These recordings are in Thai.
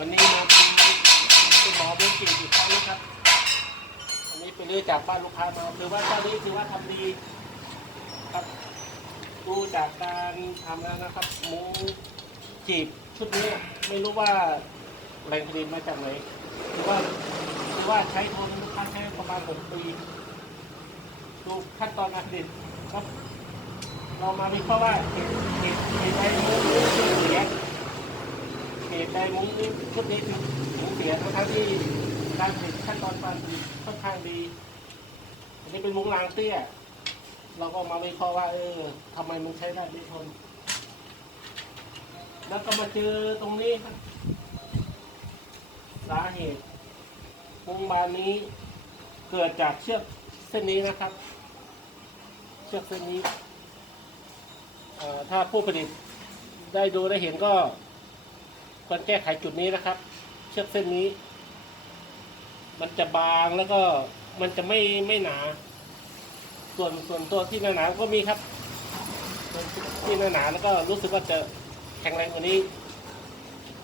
วันนี้มาคุณหมอเบิ้งกิ่งอีกครั้งนะครับ อันนี้ไปเรื่อยจากบ้านลูกค้ามาคือว่าเจ้านี้ถือว่าทำดีครับดูจากการทำแล้วนะครับหมูจีบชุดนี้ไม่รู้ว่าแหล่งผลิตมาจากไหนคือว่าคือว่าใช้ทนลูกค้าใช้ประมาณหกปีดูขั้นตอนการผลิตครับเรามาวิเคราะห์ว่าเหตุเหตุเหตุใดมุ้งนี้ถึ งเสียเหตุใดมุ้งชุดนี้ถึงถึงเสียทั้งๆที่การผลิตขั้นตอนการผลิตค่อนข้างดีอันนี้เป็นมุ้งรางเตี้ย เราก็มาวิเคราะห์ว่า เออทำไมมันใช้ได้ไม่ทน แล้วก็มาเจอตรงนี้ครับสาเหตุมุ้งบานนี้เกิดจากเชือกเส้นนี้นะครับ เชือกเส้นนี้ถ้าผู้ผลิตได้ดูได้เห็นก็ ควรแก้ไขจุดนี้นะครับ เชือกเส้นนี้ มันจะบางแล้วก็มันจะไม่ไม่หนา ส่วนส่วนตัวที่หนาๆก็มีครับส่วนที่หนาๆแล้วก็รู้สึกว่าจะแข็งแรงกว่านี้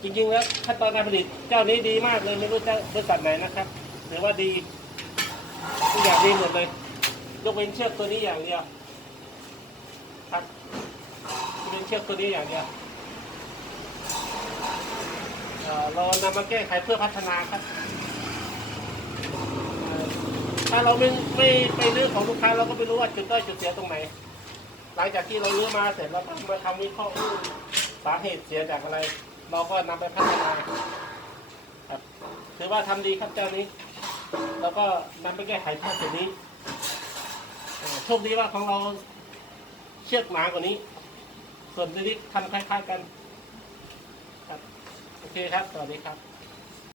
จริงๆแล้วขั้นตอนการผลิตเจ้านี้ดีมากเลยไม่รู้เจ้าบริษัทไหนนะครับถือว่าดีทุกอย่างดีหมดเลยยกเว้นเชือกตัวนี้อย่างเดียวครับจะเป็นเชือกตัวนี้อย่างเดียว เอ่อเรานำมาแก้ไขเพื่อพัฒนาครับ ถ้าเราไม่ไม่ไปเรื่องของลูกค้าเราก็ไม่รู้ว่าจุดด้อยจุดเสียตรงไหน หลังจากที่เราเลือมาเสร็จเราต้องมาทำวิเคราะห์สาเหตุเสียจากอะไร เราก็นำไปพัฒนาครับถือว่าทำดีครับเจ้านี้ แล้วก็นำไปแก้ไขเพื่อจุดนี้โชคดีว่าของเราเชือกหนากว่านี้ ส่วนนี้ทำคล้ายๆกันครับ โอเคครับ สวัสดีครับ